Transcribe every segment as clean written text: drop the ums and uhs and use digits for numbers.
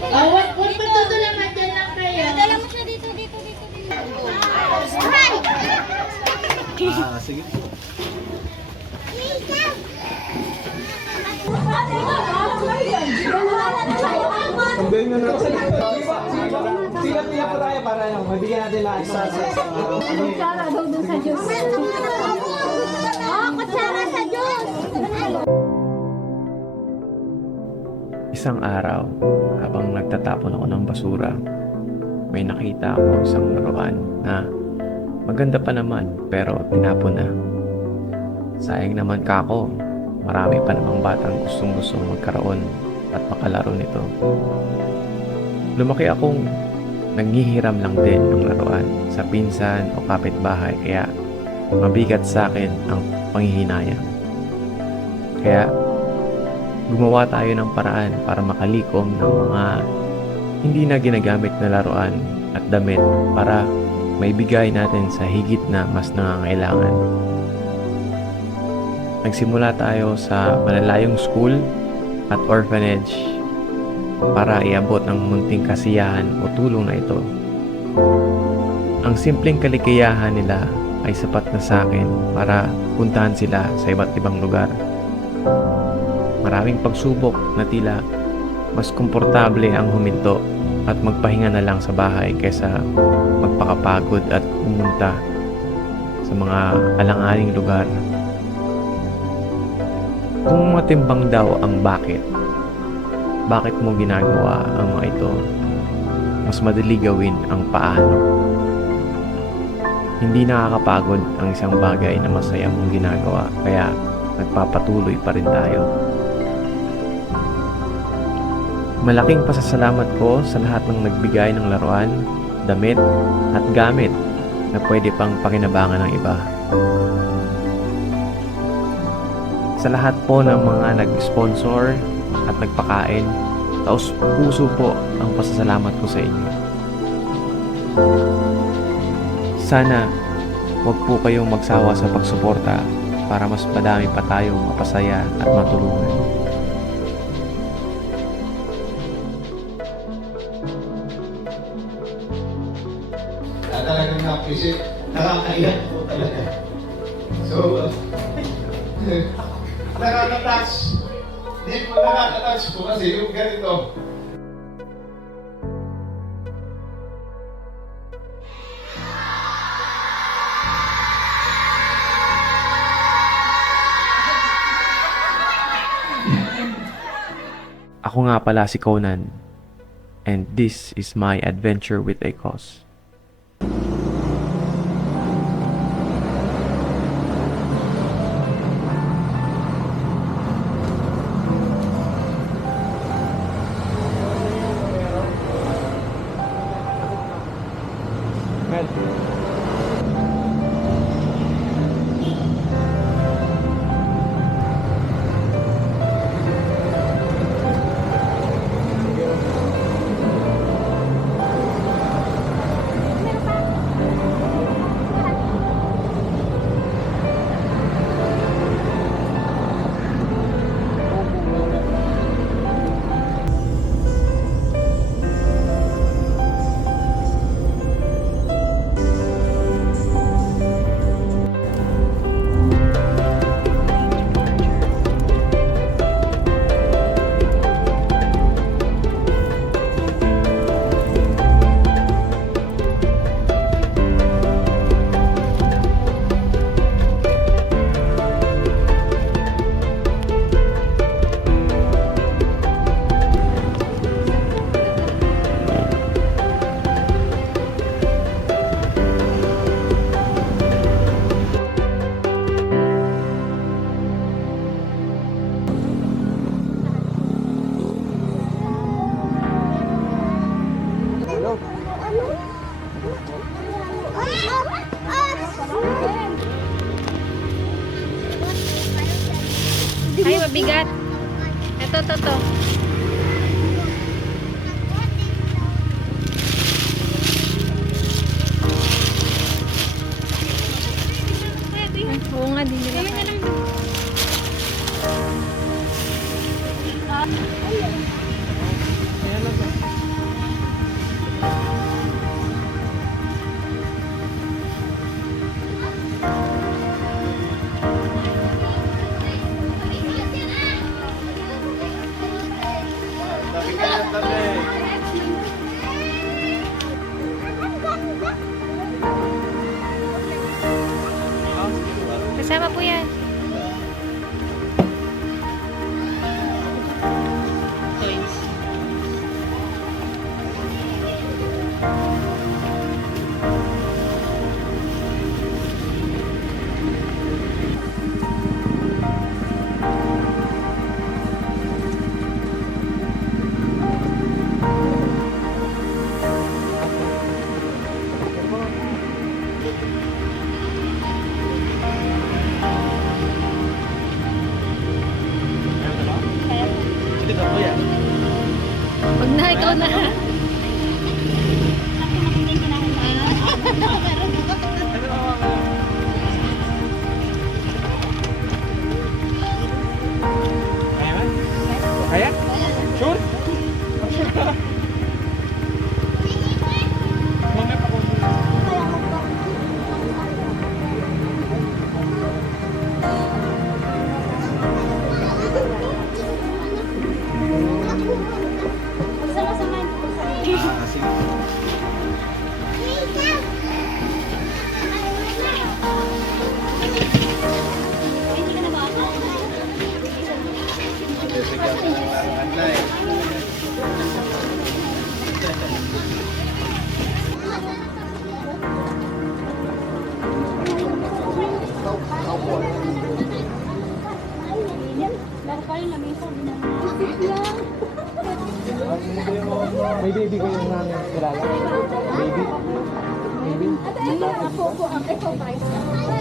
Huwag patutulaman dyan lang kayo. Dala mo siya dito. Sige. Sabihin mo na. Sila po tayo para mabigyan natin lahat. Kutsara daw dun sa Diyos. Kutsara sa Diyos. Isang araw, habang nagtatapon ako ng basura, may nakita ako isang laruan na maganda pa naman pero tinapon na. Sayang naman kako, marami pa namang batang gustong magkaroon at makalaro nito. Lumaki akong nanghihiram lang din ng laruan sa pinsan o kapitbahay kaya mabigat sa akin ang panghihinayang. Kaya gumawa tayo ng paraan para makalikom ng mga hindi na ginagamit na laruan at damit para maibigay natin sa higit na mas nangangailangan. Nagsimula tayo sa malalayong school at orphanage para iabot ang munting kasiyahan o tulong na ito. Ang simpleng kaligayahan nila ay sapat na sa akin para puntahan sila sa iba't ibang lugar. Maraming pagsubok na tila mas komportable ang huminto at magpahinga na lang sa bahay kaysa magpakapagod at pumunta sa mga alanganing lugar. Kung matimbang daw ang bakit mo ginagawa ang mga ito, mas madali gawin ang paano. Hindi nakakapagod ang isang bagay na masaya mong ginagawa, kaya nagpapatuloy pa rin tayo. Malaking pasasalamat ko sa lahat ng nagbigay ng laruan, damit at gamit na pwede pang pakinabangan ng iba. Sa lahat po ng mga nag-sponsor at nagpakain, taos puso po ang pasasalamat ko sa inyo. Sana wag po kayong magsawa sa pagsuporta para mas madami pa tayong mapasaya at matulungan. Talagang na-appreciate. Nakakaiyak po talaga. So, nakaka-touch. Hindi po nakaka-touch po kasi yung ganito. Ako nga pala si Conan, and this is my adventure with a cause. Ay, mabigat. Ito. Oo nga, di nila kaya. yan. Toys. Hindi ba kuya? Wag na, ikaw na. Kaya man? Kaya? Sure? Sure ka? Mamaya pa ko. Ah, sige. May baby ko yung namin kilala. Baby? Baby?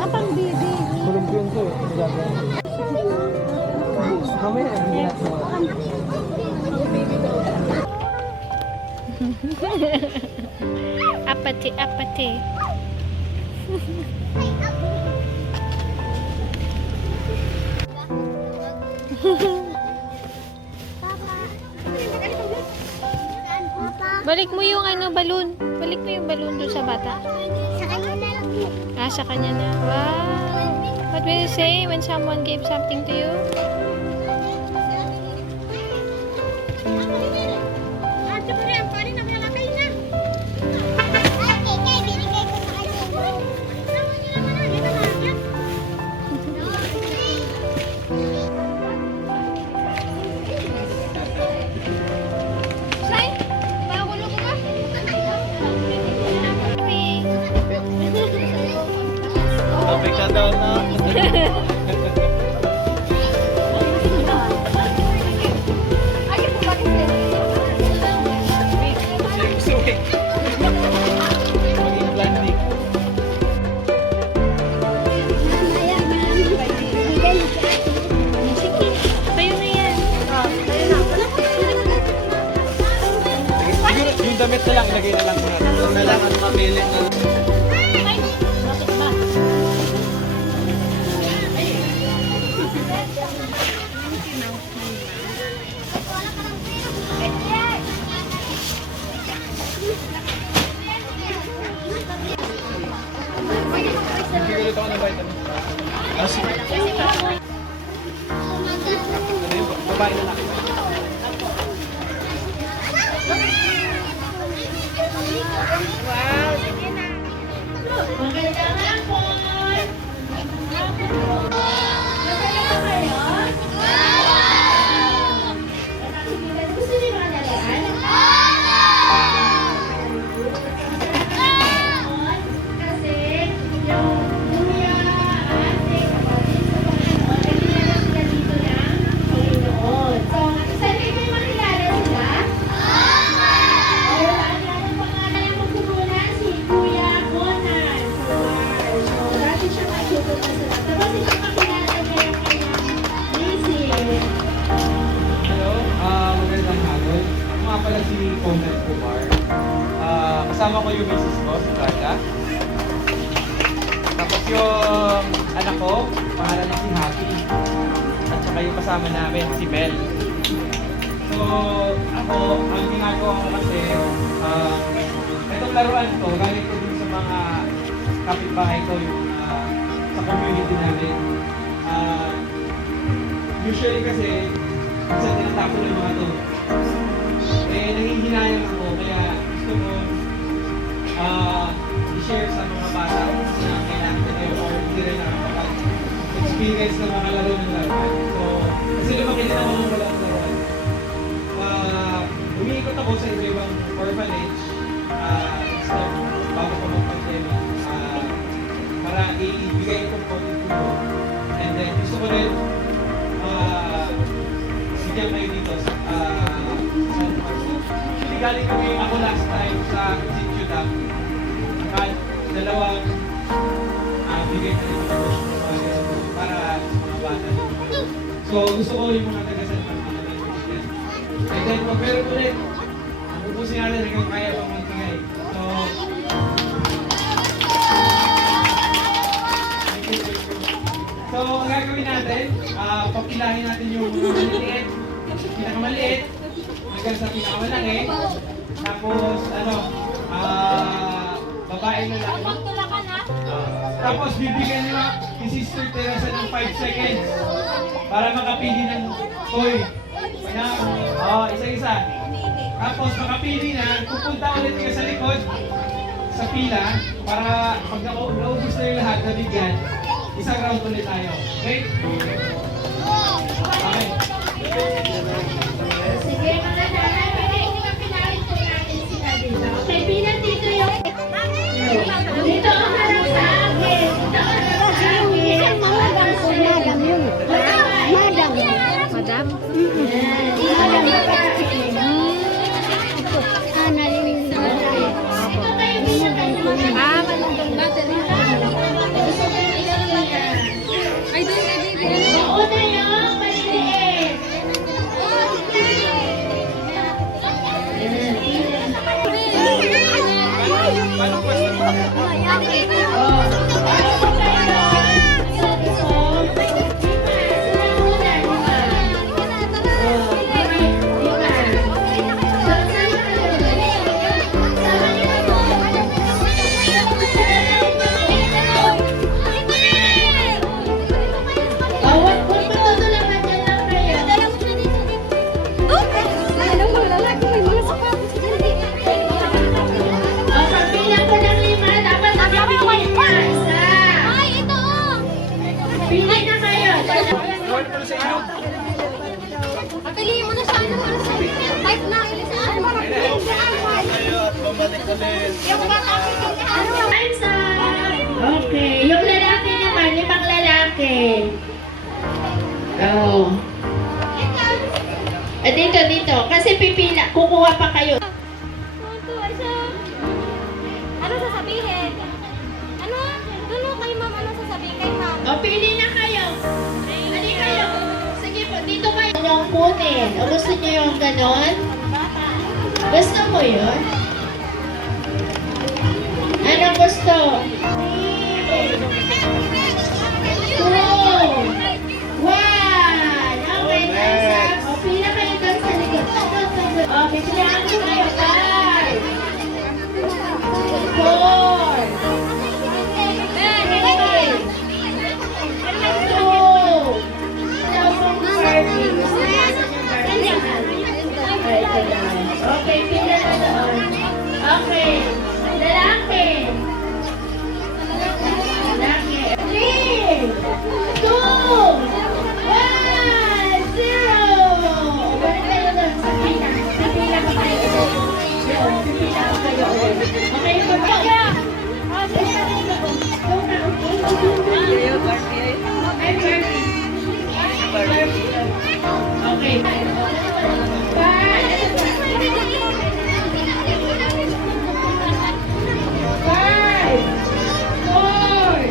Apang baby. Bulong ko yun to eh. Mamaya, hindi natin mga. Apate, apate. Balik mo yung ano, balloon. Balik mo yung balloon doon sa bata. Ah, sa kanya na. Wow. What will you say when someone gave something to you? Topic ka daw na. Maging planning. Sige, tayo na yan. Siguro, yung damit na lang, ilagay na lang muna. Ito na lang ang pamili na. Bigyan ulit ako ng vitamin. Ah, sige. Ano yun? Babae na lang. Magandang hapon! Masaya ba kayo? Gusto niyo mga nalagaan? Kasi yung kuya, ate, kapatid sa Panginoon, nagkilala sila dito ng Panginoon. So, saan kayo may makilala sila? O, wala ang pangalan yung magkukunan si Kuya Conan. So, dati siya magkukunan sa lahat. Tapos hindi makilala niya yung kanyang misis. Hello, magandang hapon. Ako nga pala si Conrad Kumar. Kasama ko yung misis ko, si Carla. Tapos yung anak ko, pangalan niya si Happy. At saka yung kasama namin, si Mel. So, ako, ang ginagawa ko kasi, itong laruan to, galing ko dun sa mga kapitbahay ko, yung sa community namin. Usually kasi, minsan tinatapon ng mga to. Eh, nanghihinayang ako, kaya gusto ko i-share sa mga bata na kailangan nila or hindi rin nakakapag-experience experience na makalaro ng laruan. So, kasi lumaki din ako ng walang laruan. Umiikot ako sa iba-ibang orphanage start bago pa mag-pandemic para ibigay itong konting tulong. And then gusto ko rin bigyan kayo dito sa San Marcos. Actually galing kami ako last time sa Sitio Dam. Dalawang bigay na rin ako para sa mga bata. So gusto ko yung mga taga-San Marcos na bigyan. And then pero ulit, ubusin natin hanggang kaya pang magbigay. So, so ang gagawin natin, papilahin natin yung mga maliliit, pinakamaliit, hanggang sa pinakamalaki. Tapos, babae na lang. Tapos bibigyan nyo ni Sister Teresa ng 5 seconds para makapili ng toy. Isa-isa. Tapos makapili na, pupunta ulit kayo sa likod sa pila para pag naubos na yung lahat na bigyan, isang round ulit tayo. Okay? Okay. Sige, mga nanay, pinapinalit po natin sila dito. Okay, pinat dito yung... Dito ang harap sa akin. Dito ang harap sa akin. Madam po, madam yun. Madam. Madam? Yan, dito ang harap sa akin. Narinig na. Ito kayo pinapinalit. Malungkot na. Gusto ko yung isang yan. Ay, doon na, baby. Mauna yung maliliit. Anong question mo? Pili na kayo. Ano pa sa inyo? Piliin mo na sa ano. Type na. Okay, yung lalaki naman, 5 lalaki. Oh. Dito. Kasi pipila, kukuha pa kayo. Ano sasabihin? Ano? Doon kay ma'am, ano sasabihin kay ma'am? O, pili na kayo. Pili kayo. Sige po, dito kayo. Yung kunin. O, gusto niyo yung ganon? Gusto mo yun? Anong gusto? 2, 1. Okay, nasa. O, pila kayo doon sa likod. O, pipilihan ko kayo. 5, 4, 3, 2. Okay, pila na doon. Okay. Lalaki. 3, 2, 1, 0. Balik kayo doon sa pila. Sa pila pa kayo. Yun, sa pila pa kayo. Okay, pagka. Okay. 5, 4,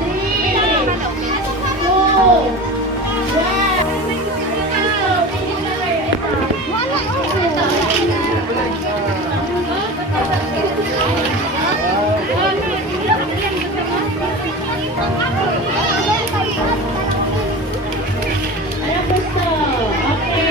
3, 2, 1.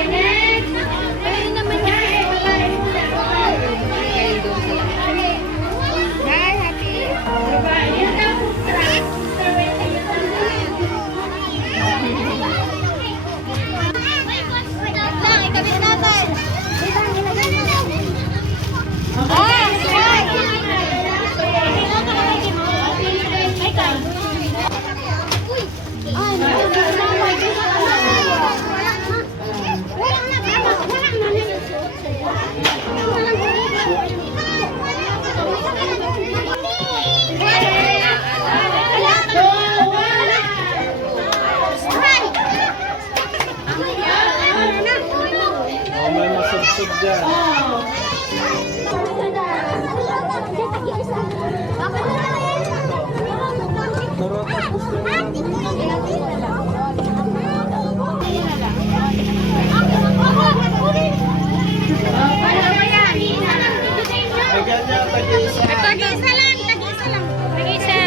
Tag-isa lang, tag-isa lang. Tag-isa.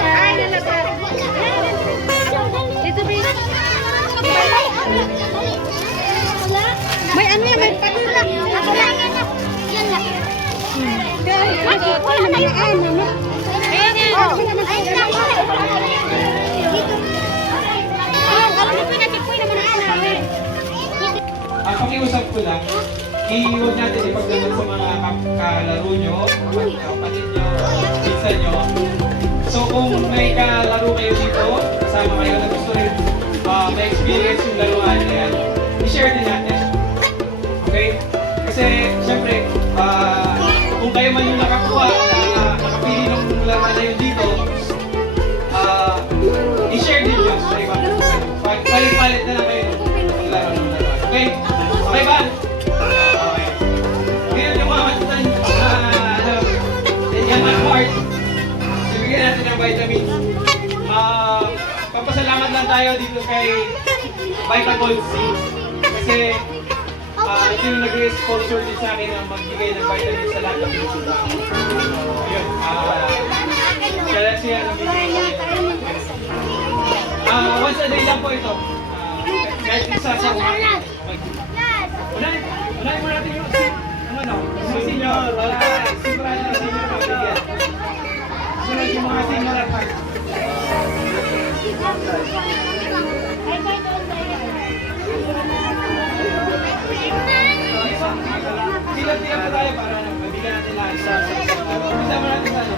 Ay, nalaga. Dito, Bina. May ano yan, may patula. Ako lang. Yan lang. Ay, namaan, mama. Ayan yan. Ay, naku. Alam mo, pinatikoy naman na. Pakiusap ko lang, huwag natin ipagdamot sa mga kalaro nyo, kapatid nyo, pinsan nyo. So kung may kalaro kayo dito, kasama kayo na gusto rin ma-experience yung laruan na yan, i-share din natin. Okay? Kasi syempre, kung kayo man yung nakakuha na nakapili ng laruan na yun dito, i-share din yun sa iba. Palit-palit na lang kayo ng laro ng laruan. Okay? Okay ba? Okay. Ngayon yung mga matutan yan mga heart. Ibigyan natin ng vitamins. Papasalamat lang tayo dito kay Vitamol C. Kasi ito yung nag-sponsor din sa akin na magbigay ng vitamins sa lahat ng bisita. Ayun. Kaya siya nagbigay sa once a day lang po ito. Kahit isa sa unahin mo natin yung senior. Sigurado na senior mabigyan. Sunod yung mga senior at heart. Sila po tayo para mabigyan natin lahat sa araw. Kasama natin sa ano.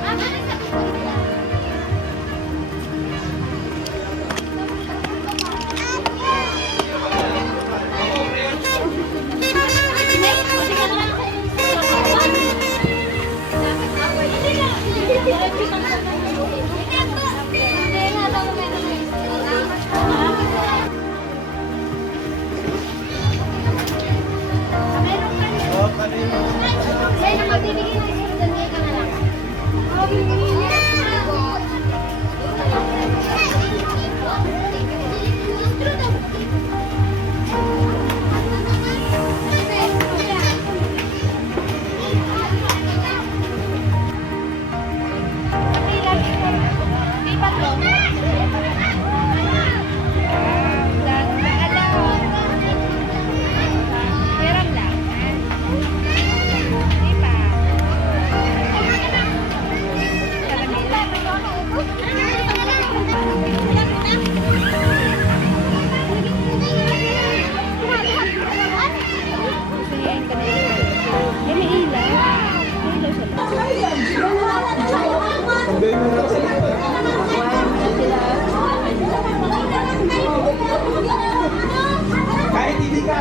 Kahit hindi ka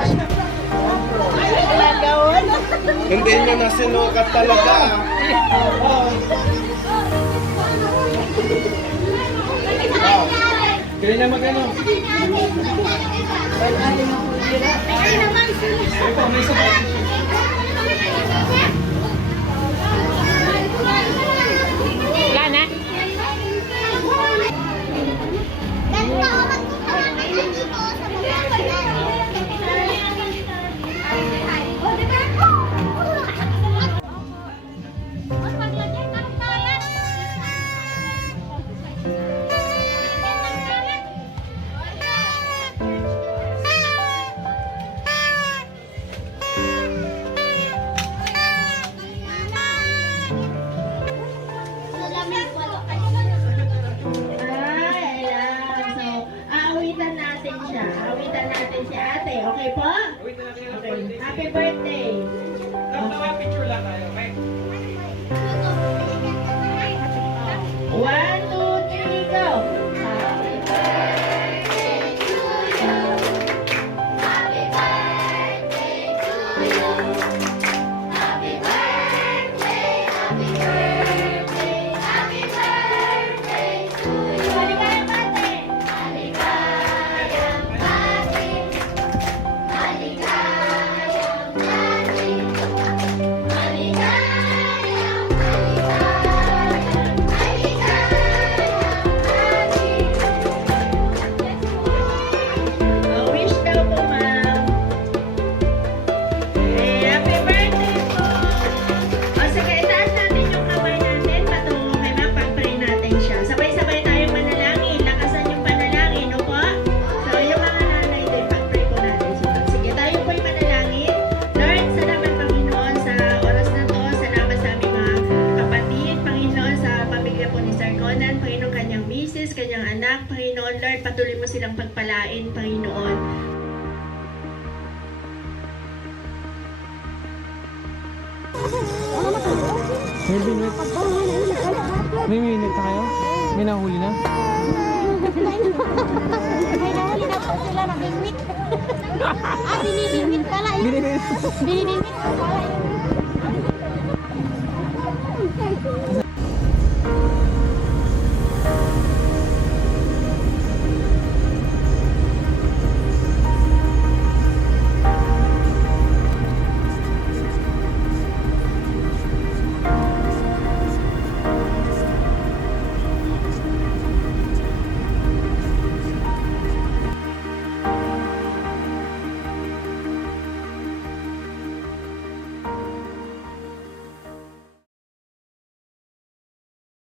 Hindi nyo na sinukat talaga. Ganyan na mag-ano. Ay po, may sabay. Wala na. Aawitan natin siya. Aawitan natin si ate. Okay po? Wait na natin ang Okay. birthday. Happy birthday. Dapat picture lang tayo, okay? 1, 2, 3, go! Happy birthday to you. Happy birthday to you. Happy birthday, happy birthday, happy birthday to you. Maligayang bate! Maligayang bate! Maligayang bate! pagpalain, Panginoon. May minute na kayo? May nahuli na? May nahuli na po sila, nabingwit. Binibingwit pala yun. Binibingwit pala yun.